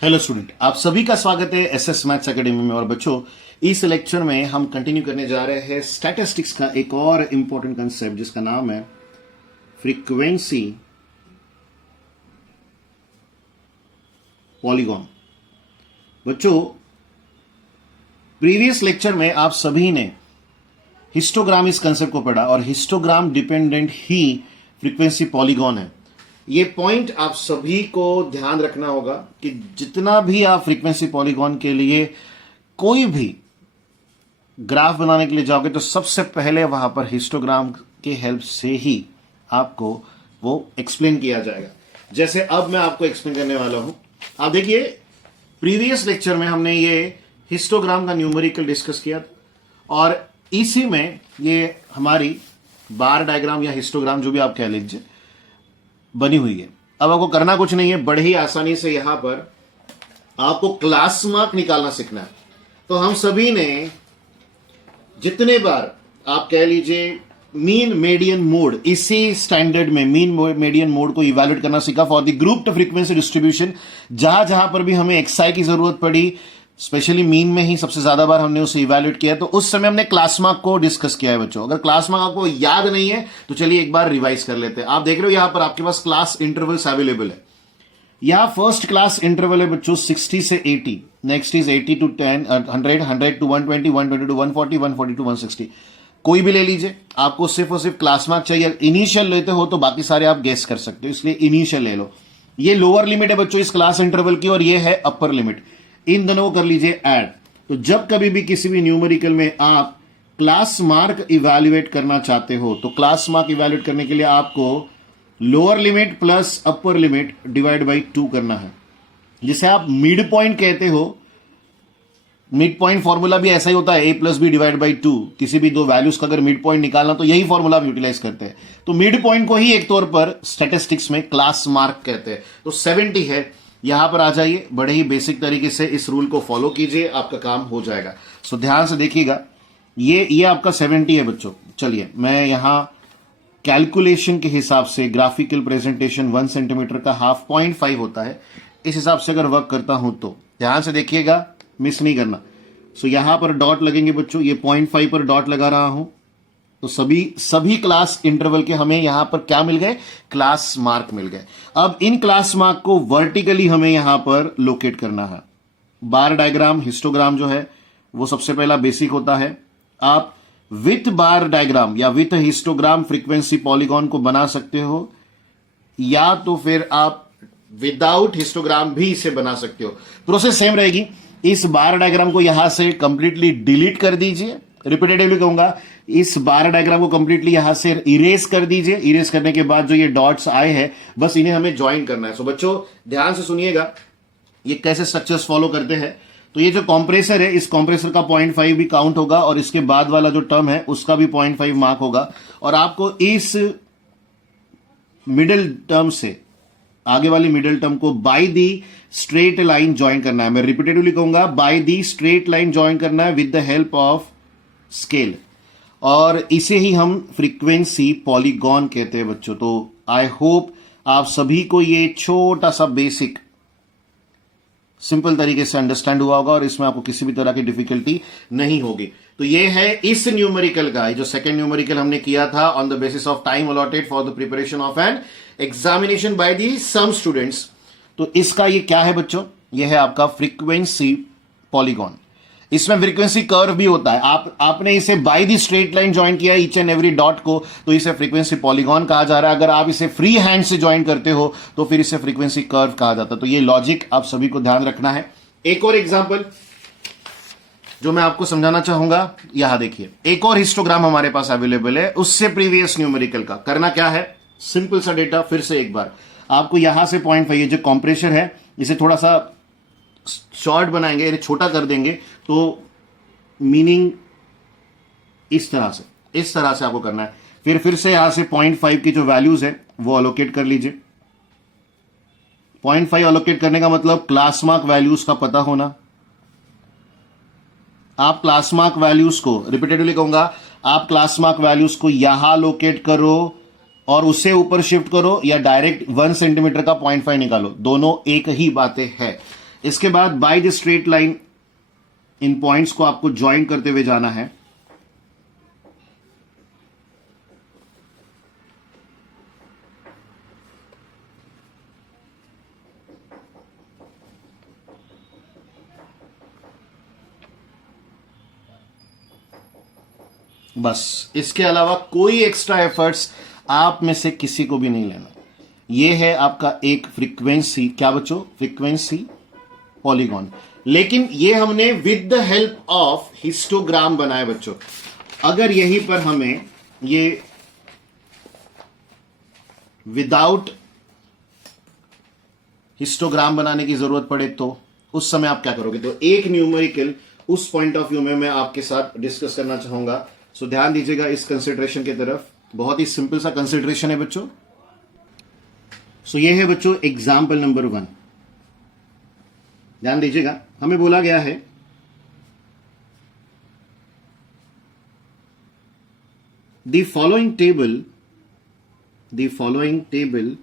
Hello student, आप सभी का स्वागत है एसएस मैथ्स एकेडमी में। और बच्चों, इस लेक्चर में हम कंटिन्यू करने जा रहे हैं स्टैटिस्टिक्स का एक और इंपॉर्टेंट कंसेप्ट जिसका नाम है फ्रीक्वेंसी पॉलीगॉन। बच्चों, प्रीवियस लेक्चर में आप सभी ने हिस्टोग्राम इस कंसेप्ट को पढ़ा और हिस्टोग्राम डिपेंडेंट ही फ्रीक्वेंसी पॉलीगॉन है। ये पॉइंट आप सभी को ध्यान रखना होगा कि जितना भी आप फ्रीक्वेंसी पॉलीगॉन के लिए कोई भी ग्राफ बनाने के लिए जाओगे तो सबसे पहले वहां पर हिस्टोग्राम के हेल्प से ही आपको वो एक्सप्लेन किया जाएगा। जैसे अब मैं आपको एक्सप्लेन करने वाला हूं। आप देखिए, प्रीवियस लेक्चर में हमने ये हिस्टोग्राम का न्यूमेरिकल डिस्कस किया और इसी में ये हमारी बार डायग्राम या हिस्टोग्राम जो भी आप कह लीजिए बनी हुई है। अब आपको करना कुछ नहीं है, बड़े ही आसानी से यहां पर आपको क्लास मार्क निकालना सीखना है। तो हम सभी ने जितने बार आप कह लीजिए मीन मीडियन मोड, इसी स्टैंडर्ड में मीन मीडियन मोड को इवैल्यूएट करना सीखा for the grouped frequency distribution. जहां जहां पर भी हमें एक्सआई की जरूरत पड़ी, स्पेशली मीन में ही सबसे ज्यादा बार हमने उसे इवैल्यूएट किया, तो उस समय हमने क्लास मार्क को डिस्कस किया है। बच्चों, अगर क्लास मार्क आपको याद नहीं है तो चलिए एक बार रिवाइज कर लेते हैं। आप देख रहे हो यहां पर आपके पास क्लास इंटरवल्स अवेलेबल है। यहां फर्स्ट क्लास इंटरवल है बच्चों 60 से 80, next is 80 to 10, 100, 100 to 120, 120 to 140, 140 to 160। कोई भी ले लीजिए, आपको सिर्फ और सिर्फ क्लास मार्क चाहिए। इनिशियल लेते हो तो बाकी सारे आप गेस कर सकते हो, इसलिए इनिशियल ले लो। ये लोअर लिमिट है बच्चों इस क्लास इंटरवल की और ये है अपर लिमिट। इन दोनों को कर लीजिए ऐड। तो जब कभी भी किसी भी न्यूमेरिकल में आप क्लास मार्क इवैल्यूएट करना चाहते हो तो क्लास मार्क इवैल्यूएट करने के लिए आपको lower limit plus upper limit divide by 2 करना है, जिसे आप मिड पॉइंट कहते हो। मिड पॉइंट फॉर्मूला भी ऐसा ही होता है, a plus B divide by 2। किसी भी दो वैल्यूज का अगर मिड पॉइंट निकालना तो यही फॉर्मूला आप यूटिलाइज करते हैं। तो मिड पॉइंट को ही एक तौर पर स्टैटिस्टिक्स में क्लास मार्क कहते हैं। तो 70 है, यहां पर आ जाइए, बड़े ही बेसिक तरीके से इस रूल को फॉलो कीजिए, आपका काम हो जाएगा। सो ध्यान से देखिएगा, ये आपका 70 है बच्चों। चलिए मैं यहां कैलकुलेशन के हिसाब से ग्राफिकल प्रेजेंटेशन 1 सेंटीमीटर का हाफ 0.5 होता है, इस हिसाब से अगर वर्क करता हूं तो ध्यान से देखिएगा, मिस नहीं करना। सो यहां पर डॉट लगेंगे बच्चों, ये 0.5 पर डॉट लगा रहा हूं। तो सभी क्लास इंटरवल के हमें यहां पर क्या मिल गए? क्लास मार्क मिल गए। अब इन क्लास मार्क को वर्टिकली हमें यहां पर लोकेट करना है। बार डायग्राम हिस्टोग्राम जो है वो सबसे पहला बेसिक होता है। आप विथ बार डायग्राम या विथ हिस्टोग्राम फ्रीक्वेंसी पॉलीगॉन को बना सकते हो, या तो फिर आप विदाउट हिस्टोग्राम भी इसे बना सकते हो। प्रोसेस सेम रहेगी। इस बार डायग्राम को यहां से कंप्लीटली डिलीट कर दीजिए। रिपीटेटिवली कहूंगा, इस बार डायग्राम को कंप्लीटली यहां से इरेज कर दीजिए। इरेज करने के बाद जो ये डॉट्स आए हैं बस इन्हें हमें ज्वाइन करना है। सो बच्चों ध्यान से सुनिएगा ये कैसे स्ट्रक्चर्स फॉलो करते हैं। तो ये जो कॉम्प्रेसर है, इस कॉम्प्रेसर का 0.5 भी काउंट होगा और इसके बाद वाला जो टर्म है उसका भी 0.5 मार्क होगा। और आपको इस मिडिल टर्म से आगे वाली मिडिल टर्म को bye the straight line join करना है। मैं रिपीटेटिवली कहूंगा, bye the straight line join करना है with the help of scale, और इसे ही हम फ्रीक्वेंसी पॉलीगॉन कहते हैं बच्चों। तो आई होप आप सभी को ये छोटा सा बेसिक सिंपल तरीके से अंडरस्टैंड हुआ होगा और इसमें आपको किसी भी तरह की डिफिकल्टी नहीं होगी। तो ये है इस न्यूमेरिकल का, जो सेकंड न्यूमेरिकल हमने किया था on the basis of time allotted for the preparation of an examination by the some students. तो इसका ये क्या है बच्चों? ये है आपका फ्रीक्वेंसी पॉलीगॉन। इसमें फ्रीक्वेंसी कर्व भी होता है। आपने इसे by the straight line join किया ईच एंड एवरी डॉट को, तो इसे फ्रीक्वेंसी पॉलीगॉन कहा जा रहा है। अगर आप इसे फ्री हैंड से ज्वाइन करते हो तो फिर इसे फ्रीक्वेंसी कर्व कहा जाता है। तो ये लॉजिक आप सभी को ध्यान रखना है। एक और एग्जांपल जो मैं आपको समझाना चाहूंगा, यहां देखिए, एक और हिस्टोग्राम हमारे पास अवेलेबल है उससे प्रीवियस न्यूमेरिकल का। करना क्या है? सिंपल सा डेटा फिर से एक बार आपको यहां से 0.5 जो कॉम्प्रेशर है इसे थोड़ा सा शॉर्ट बनाएंगे, इसे छोटा कर देंगे, तो मीनिंग इस तरह से आपको करना है। फिर से यहां से 0.5 की जो वैल्यूज है वो अलोकेट कर लीजिए। 0.5 अलोकेट करने का मतलब क्लास मार्क वैल्यूज का पता होना। आप क्लास मार्क वैल्यूज को, रिपीटेडली कहूंगा, आप क्लास मार्क वैल्यूज को यहां लोकेट करो और उसे ऊपर शिफ्ट करो, या डायरेक्ट 1 सेंटीमीटर का 0.5 निकालो, दोनों एक ही बातें हैं। इसके बाद by the straight line in points को आपको ज्वाइन करते हुए जाना है। बस, इसके अलावा कोई एक्स्ट्रा एफर्ट्स आप में से किसी को भी नहीं लेना। यह है आपका एक फ्रीक्वेंसी, क्या बच्चों, फ्रीक्वेंसी पॉलीगॉन। लेकिन यह हमने with the help of histogram बनाए बच्चों। अगर यहीं पर हमें ये विदाउट हिस्टोग्राम बनाने की जरूरत पड़े तो उस समय आप क्या करोगे? तो एक न्यूमेरिकल उस पॉइंट ऑफ व्यू में मैं आपके साथ डिस्कस करना चाहूंगा। सो ध्यान दीजिएगा इस कंसिडरेशन की तरफ। बहुत ही सिंपल सा कंसिडरेशन है बच्चों। सो ये है बच्चों एग्जाम्पल नंबर 1। ध्यान दीजिएगा, हमें बोला गया है the following table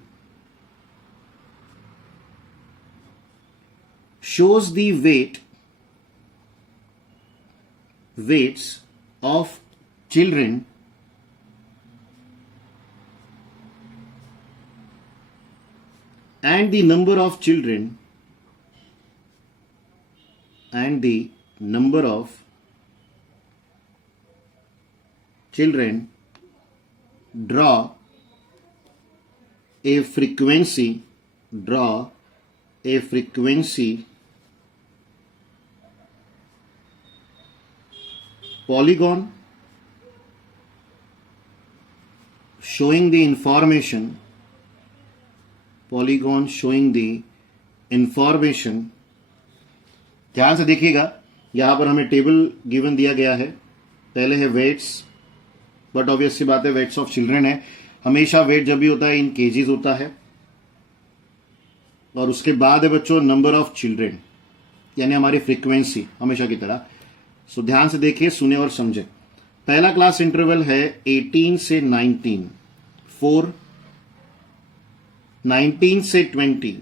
shows the weights of children and the number of children draw a frequency polygon showing the information ध्यान से देखिएगा। यहां पर हमें टेबल गिवन दिया गया है। पहले है वेट्स, बट ऑब्वियस सी बात है वेट्स ऑफ चिल्ड्रन है। हमेशा वेट जब भी होता है इन केजीज होता है। और उसके बाद है बच्चों नंबर ऑफ चिल्ड्रन, यानी हमारी फ्रीक्वेंसी हमेशा की तरह। सो ध्यान से देखिए, सुने और समझे। पहला क्लास इंटरवल है 18 से 19, 4, 19 से 20,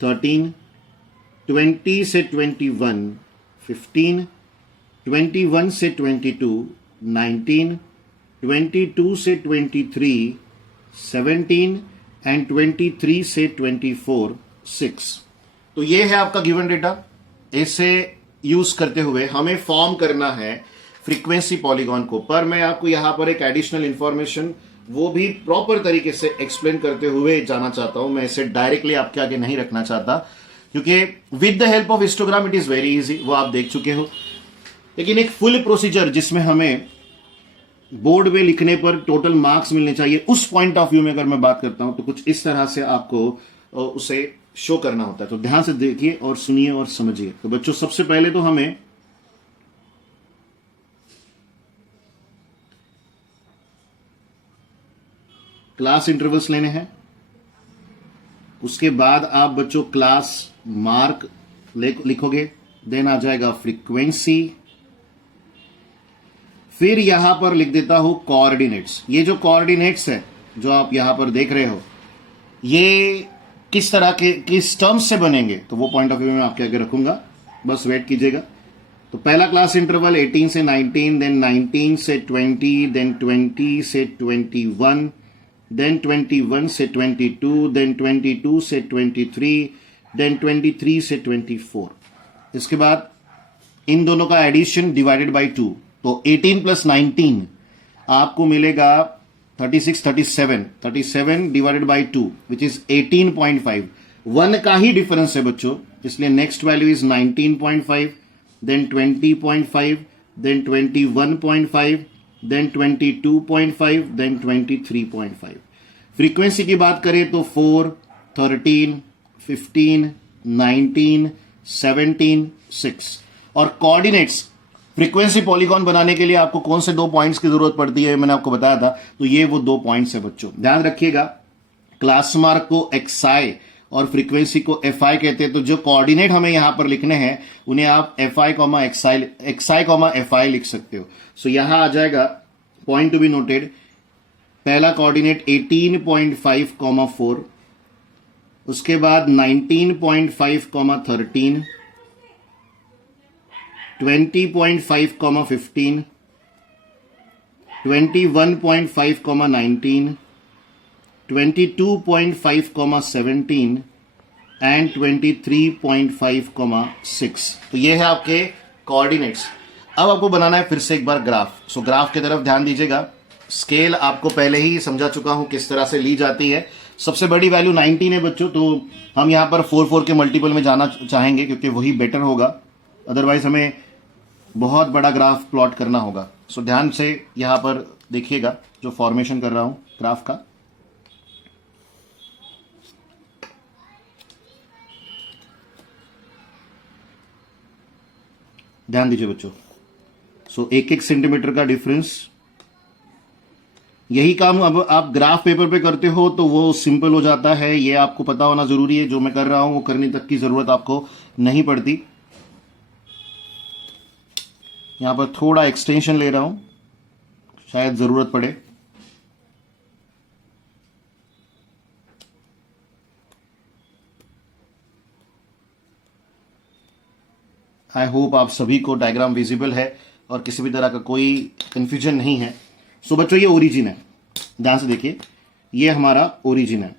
13, 20 से 21, 15, 21 से 22, 19, 22 से 23, 17 एंड 23 से 24, 6। तो ये है आपका गिवन डेटा। इसे यूज करते हुए हमें फॉर्म करना है फ्रीक्वेंसी पॉलीगॉन को। पर मैं आपको यहां पर एक एडिशनल इंफॉर्मेशन वो भी प्रॉपर तरीके से एक्सप्लेन करते हुए जाना चाहता हूं। मैं इसे डायरेक्टली आपके आगे नहीं रखना चाहता, क्योंकि with the help of histogram it is very easy, वो आप देख चुके हो। लेकिन एक फुल प्रोसीजर जिसमें हमें बोर्ड में लिखने पर टोटल मार्क्स मिलने चाहिए, उस पॉइंट ऑफ व्यू में अगर मैं बात करता हूं तो कुछ इस तरह से आपको उसे शो करना होता है। तो ध्यान से देखिए और सुनिए और समझिए। तो बच्चों सबसे पहले तो हमें क्लास इंटरवल्स लेने हैं। उसके बाद आप बच्चों क्लास मार्क लिखोगे, देन आ जाएगा फ्रीक्वेंसी। फिर यहां पर लिख देता हूं कोऑर्डिनेट्स। ये जो कोऑर्डिनेट्स है जो आप यहां पर देख रहे हो, ये किस तरह के किस टर्म्स से बनेंगे, तो वो पॉइंट ऑफ व्यू में आपके आगे रखूंगा, बस वेट कीजिएगा। तो पहला क्लास इंटरवल 18 से 19, देन 19 से 20, देन 20 से 21, देन 21 से 22, देन 22 से 23, देन 23 से 24। इसके बाद इन दोनों का एडिशन डिवाइडेड बाय 2, तो 18 प्लस 19 आपको मिलेगा 36, 37 डिवाइडेड बाय 2 विच इज 18.5। 1 का ही डिफरेंस है बच्चों, इसलिए next value is 19.5, then 20.5, then 21.5, then 22.5, then 23.5। Frequency की बात करें तो 4, 13, 15, 19, 17, 6। और कोऑर्डिनेट्स फ्रीक्वेंसी पॉलीगॉन बनाने के लिए आपको कौन से 2 पॉइंट्स की जरूरत पड़ती है, मैंने आपको बताया था। तो ये वो 2 पॉइंट्स है बच्चों, ध्यान रखिएगा। क्लास मार्क को xi और फ्रीक्वेंसी को fi कहते हैं। तो जो कोऑर्डिनेट हमें यहां पर लिखने हैं उन्हें आप fi, fi लिख सकते हो। सो यहां आ जाएगा पॉइंट टू बी नोटेड। पहला कोऑर्डिनेट 18.5, 4, उसके बाद 19.5, 13, 20.5, 15, 21.5, 19, 22.5, 17 एंड 23.5, 6। तो ये है आपके कोऑर्डिनेट्स। अब आपको बनाना है फिर से एक बार ग्राफ। सो ग्राफ की तरफ ध्यान दीजिएगा। स्केल आपको पहले ही समझा चुका हूं किस तरह से ली जाती है। सबसे बड़ी वैल्यू 19 है बच्चों, तो हम यहां पर 4 के मल्टीपल में जाना चाहेंगे क्योंकि वही बेटर होगा, अदरवाइज हमें बहुत बड़ा ग्राफ प्लॉट करना होगा। सो ध्यान से यहां पर देखिएगा जो फॉर्मेशन कर रहा हूं ग्राफ का। ध्यान दीजिए बच्चों। सो 1-1 सेंटीमीटर का डिफरेंस। यही काम अब आप ग्राफ पेपर पे करते हो तो वो सिंपल हो जाता है, ये आपको पता होना जरूरी है। जो मैं कर रहा हूं वो करने तक की जरूरत आपको नहीं पड़ती। यहां पर थोड़ा एक्सटेंशन ले रहा हूं, शायद जरूरत पड़े। आई होप आप सभी को डायग्राम विजिबल है और किसी भी तरह का कोई कंफ्यूजन नहीं है। सो बच्चों ये ओरिजिन है, ध्यान से देखिए, ये हमारा ओरिजिन है।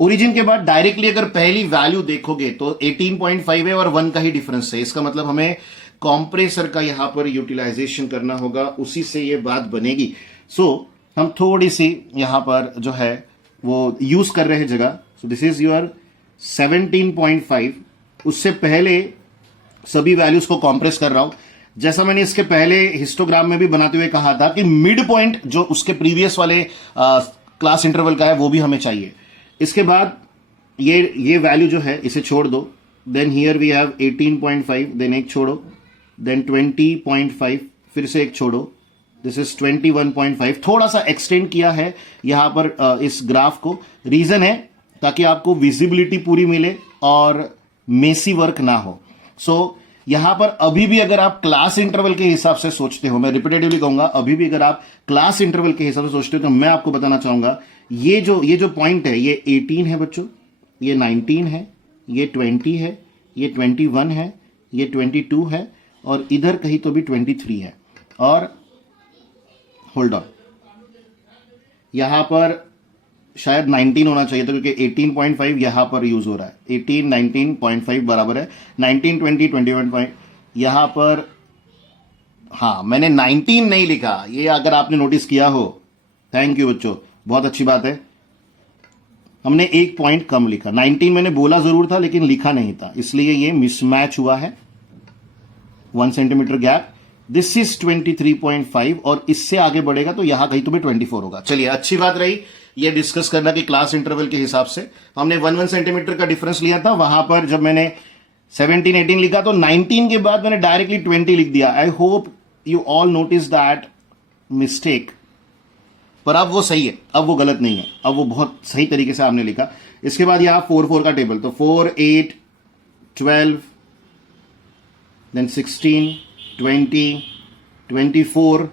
ओरिजिन के बाद डायरेक्टली अगर पहली वैल्यू देखोगे तो 18.5 है और 1 का ही डिफरेंस है। इसका मतलब हमें कॉम्प्रेसर का यहां पर यूटिलाइजेशन करना होगा, उसी से ये बात बनेगी। सो हम थोड़ी सी यहां पर जो है वो यूज कर रहे हैं जगह। So this is your 17.5। उससे पहले सभी वैल्यूज को कॉम्प्रेस कर रहा हूं। जैसा मैंने इसके पहले हिस्टोग्राम में भी बनाते हुए कहा था कि मिड पॉइंट जो उसके प्रीवियस वाले क्लास इंटरवल का है वो भी हमें चाहिए। इसके बाद ये वैल्यू जो है इसे छोड़ दो। Then here we have 18.5, then एक छोड़ो, देन 20.5, फिर से एक छोड़ो, दिस इज 21.5। थोड़ा सा एक्सटेंड किया है यहां पर इस ग्राफ को। रीजन है ताकि आपको विजिबिलिटी पूरी मिले और मेसी वर्क ना हो। सो यहां पर अभी भी अगर आप क्लास इंटरवल के हिसाब से सोचते हो, मैं रिपीटेटिवली कहूंगा, अभी भी अगर आप क्लास इंटरवल के हिसाब से सोचते हो तो मैं आपको बताना चाहूंगा ये जो पॉइंट है ये 18 है बच्चों, ये 19 है, ये 20 है, ये 21 है, ये 22 है और इधर कहीं तो भी 23 है। और होल्ड ऑन, यहां पर शायद 19 होना चाहिए था क्योंकि 18.5 यहां पर यूज हो रहा है। 18, 19.5 बराबर है 19, 20, 21.5 यहां पर। हाँ, मैंने 19 नहीं लिखा, ये अगर आपने नोटिस किया हो, थैंक यू बच्चों, बहुत अच्छी बात है। हमने एक पॉइंट कम लिखा। 19 मैंने बोला जरूर था लेकिन लिखा नहीं था, इसलिए ये मिसमैच हुआ है। 1 सेंटीमीटर गैप। दिस इज 23.5 और इससे आगे बढ़ेगा तो यहां कहीं तो भी 24 होगा। चलिए, अच्छी बात रही ये डिस्कस करना कि क्लास इंटरवल के हिसाब से हमने 1 सेंटीमीटर का डिफरेंस लिया था। वहां पर जब मैंने 17, 18 लिखा तो 19 के बाद मैंने डायरेक्टली 20 लिख दिया। I hope you all notice that mistake. पर अब वो सही है, अब वो गलत नहीं है, अब वो बहुत सही तरीके से आपने लिखा। इसके बाद यहां 4 का टेबल, तो 4, 8, 12, देन 16, 20, 24,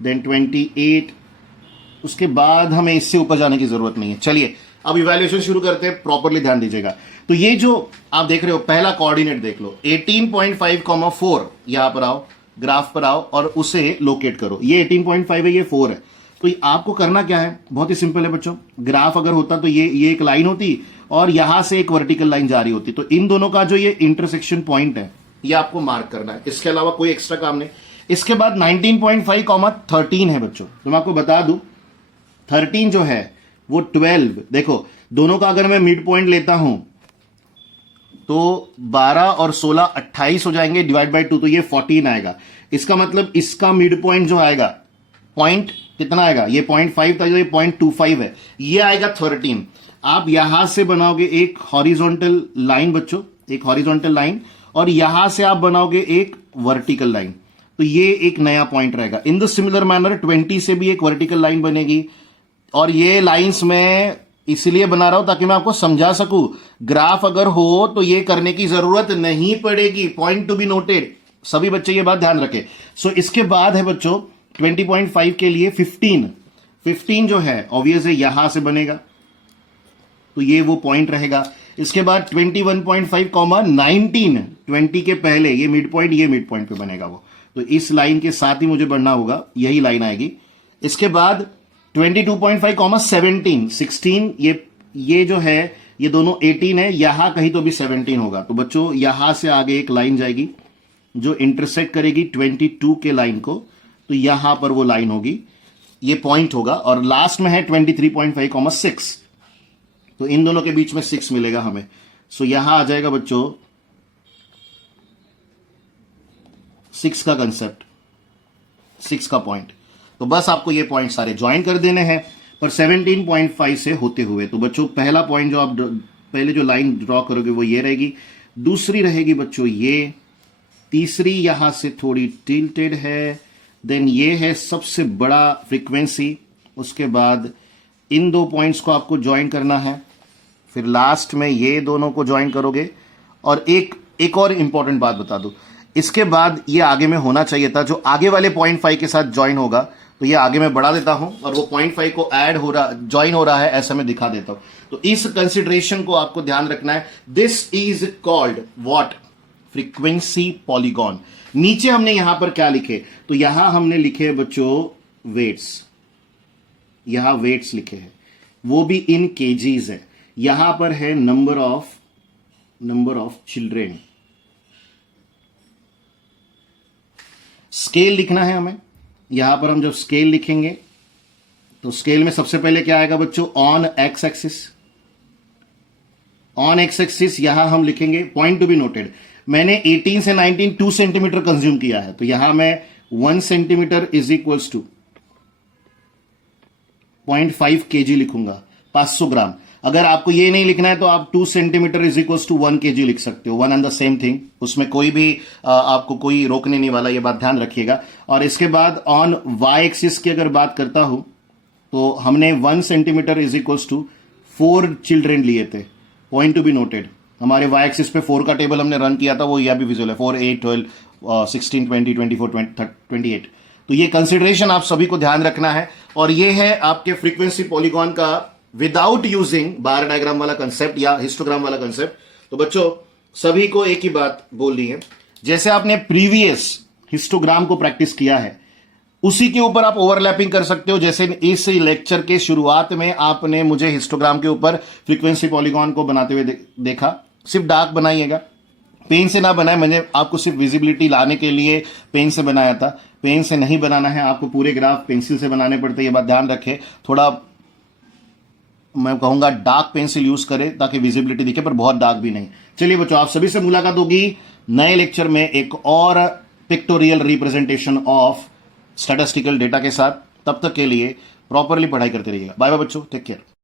देन 28। उसके बाद हमें इससे ऊपर जाने की जरूरत नहीं है। चलिए अब इवैल्यूएशन शुरू करते हैं, प्रॉपरली ध्यान दीजिएगा। तो ये जो आप देख रहे हो पहला कोऑर्डिनेट देख लो, 18.5, 4, यहां पर आओ, ग्राफ पर आओ और उसे लोकेट करो। ये 18.5 है, ये 4 है। तो आपको करना क्या है, बहुत ही सिंपल है बच्चों। ग्राफ अगर होता तो ये एक लाइन होती और यहां से एक वर्टिकल लाइन जारी होती, तो इन दोनों का जो ये इंटरसेक्शन पॉइंट है ये आपको मार्क करना है। इसके अलावा कोई एक्स्ट्रा काम नहीं। इसके बाद 19.5, 13 है बच्चों। तो मैं आपको बता दूं 13 जो है वो 12, देखो दोनों का अगर मैं मिड पॉइंट लेता हूं तो 12 और 16 28 हो जाएंगे, डिवाइड बाय 2 तो ये 14 आएगा। इसका मतलब इसका मिड पॉइंट जो आएगा, पॉइंट कितना आएगा, ये 0.5 था, जो ये 0.25 है, ये आएगा 13। आप यहां से बनाओगे एक हॉरिजॉन्टल लाइन बच्चों, एक हॉरिजॉन्टल लाइन, और यहां से आप बनाओगे एक वर्टिकल लाइन, तो ये एक नया पॉइंट रहेगा। इन द सिमिलर मैनर 20 से भी एक वर्टिकल लाइन बनेगी। और ये लाइंस मैं इसलिए बना रहा हूं ताकि मैं आपको समझा सकूं। ग्राफ अगर हो तो ये करने की जरूरत नहीं पड़ेगी। पॉइंट टू बी नोटेड, सभी बच्चे ये बात ध्यान रखें। सो इसके बाद है बच्चों 20.5 के लिए 15 जो है ऑब्वियस है यहां से बनेगा, तो ये वो पॉइंट रहेगा। इसके बाद 21.5 कॉमा 19, 20 के पहले ये मिड पॉइंट पे बनेगा वो, तो इस लाइन के साथ ही मुझे बढ़ना होगा, यही लाइन आएगी। इसके बाद 22.5 कॉमा 17, 16, ये जो है ये दोनों 18 है, यहां कहीं तो भी 17 होगा। तो बच्चों यहां से आगे एक लाइन जाएगी जो इंटरसेक्ट करेगी 22 के लाइन को, तो यहां पर वो लाइन होगी, ये पॉइंट होगा। और लास्ट में है 23.5 कॉमा 6, तो इन दोनों के बीच में 6 मिलेगा हमें। सो यहां आ जाएगा बच्चों 6 का कंसेप्ट, 6 का पॉइंट। तो बस आपको ये पॉइंट सारे ज्वाइन कर देने हैं पर 17.5 से होते हुए। तो बच्चों पहला पॉइंट जो आप पहले जो लाइन ड्रॉ करोगे वो ये रहेगी, दूसरी रहेगी बच्चों ये, तीसरी यहां से थोड़ी टिल्टेड है, देन ये है सबसे बड़ा फ्रीक्वेंसी। उसके बाद इन दो पॉइंट्स को आपको ज्वाइन करना है, फिर लास्ट में ये दोनों को ज्वाइन करोगे। और एक और इंपॉर्टेंट बात बता दूं, इसके बाद ये आगे में होना चाहिए था, जो आगे वाले 0.5 के साथ ज्वाइन होगा, तो ये आगे मैं बढ़ा देता हूं और वो 0.5 को ऐड हो रहा, ज्वाइन हो रहा है, ऐसा मैं दिखा देता हूं। तो इस कंसिडरेशन को आपको ध्यान रखना है। This is called what? Frequency polygon. नीचे हमने यहां पर क्या लिखे? तो यहां हमने लिखे बच्चों वेट्स, यहां वेट्स लिखे हैं, वो भी इन केजीज है। यहां पर है नंबर ऑफ चिल्ड्रेन। स्केल लिखना है हमें, यहां पर हम जब स्केल लिखेंगे तो स्केल में सबसे पहले क्या आएगा बच्चों? On x axis. On x axis यहां हम लिखेंगे, पॉइंट टू बी नोटेड, मैंने 18 से 19 2 सेंटीमीटर कंज्यूम किया है, तो यहां मैं 1 centimetre is equals to 0.5 kg लिखूंगा, 500 ग्राम। अगर आपको ये नहीं लिखना है तो आप 2 centimetre is equals to 1 kg लिख सकते हो, one and the same thing, उसमें कोई भी आपको कोई रोकने नहीं वाला, ये बात ध्यान रखिएगा। और इसके बाद ऑन वाई एक्सिस की अगर बात करता हूं तो हमने 1 centimetre is equals to 4 children लिए थे, पॉइंट टू बी नोटेड। हमारे वाई एक्सिस पे 4 का टेबल हमने रन किया था, वो यह भी विजुअल है, 4, 8, 12, 16, 20, 24, 28। तो ये कंसिडरेशन आप सभी को ध्यान रखना है। और ये है आपके फ्रीक्वेंसी पॉलीगॉन का विदाउट यूजिंग बार डायग्राम वाला कंसेप्ट या हिस्टोग्राम वाला कंसेप्ट। तो बच्चों सभी को एक ही बात बोलनी है, जैसे आपने प्रीवियस हिस्टोग्राम को प्रैक्टिस किया है उसी के ऊपर आप ओवरलैपिंग कर सकते हो। जैसे इस लेक्चर के शुरुआत में आपने मुझे हिस्टोग्राम के ऊपर फ्रीक्वेंसी पॉलीगॉन को बनाते हुए देखा, सिर्फ डार्क बनाइएगा, पेन से ना बनाए। मैंने आपको सिर्फ विजिबिलिटी लाने के लिए पेन से बनाया था, पेन से नहीं बनाना है आपको, पूरे ग्राफ पेंसिल से बनाने पड़ते, ये बात ध्यान रखें। थोड़ा मैं कहूंगा डार्क पेंसिल यूज करें ताकि विजिबिलिटी दिखे, पर बहुत डार्क भी नहीं। चलिए बच्चों, आप सभी से मुलाकात होगी नए लेक्चर में एक और pictorial representation of statistical data के साथ। तब तक के लिए प्रॉपरली पढ़ाई करते रहिएगा। बाय बाय बच्चों, टेक केयर।